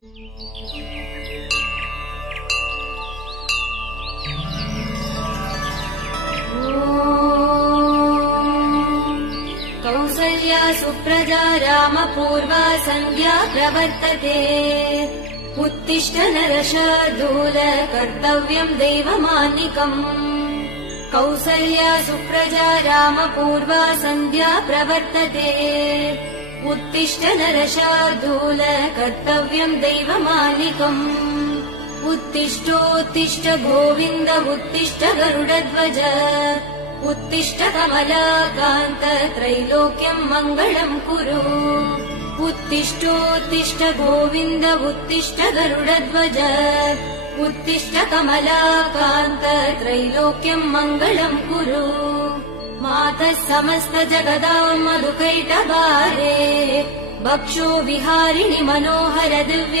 कौसल्या सुप्रजा रामपूर्वा सन्ध्या प्रवर्तते। उत्तिष्ठ नरशार्दूल कर्तव्यम् दैवमान्निकम्। कौसल्या सुप्रजा रामपूर्वा सन्ध्या प्रवर्तते। उत्तिष्ठ नरशार्दूल कर्तव्यम् दैवमान्निकम्। उत्तिष्ठोत्तिष्ठ गोविन्द उत्तिष्ठ गरुडध्वज। उत्तिष्ठ कमलाकान्त त्रैलोक्यम् मङ्गलम् कुरु। उत्तिष्ठोत्तिष्ठ गोविन्द उत्तिष्ठ गरुडध्वज। उत्तिष्ठ कमलाकान्त त्रैलोक्यम् मङ्गलम् कुरु। मातः समस्त जगदाम् मधुकैटभारे। वक्षो विहारिणि मनोहर दिव्य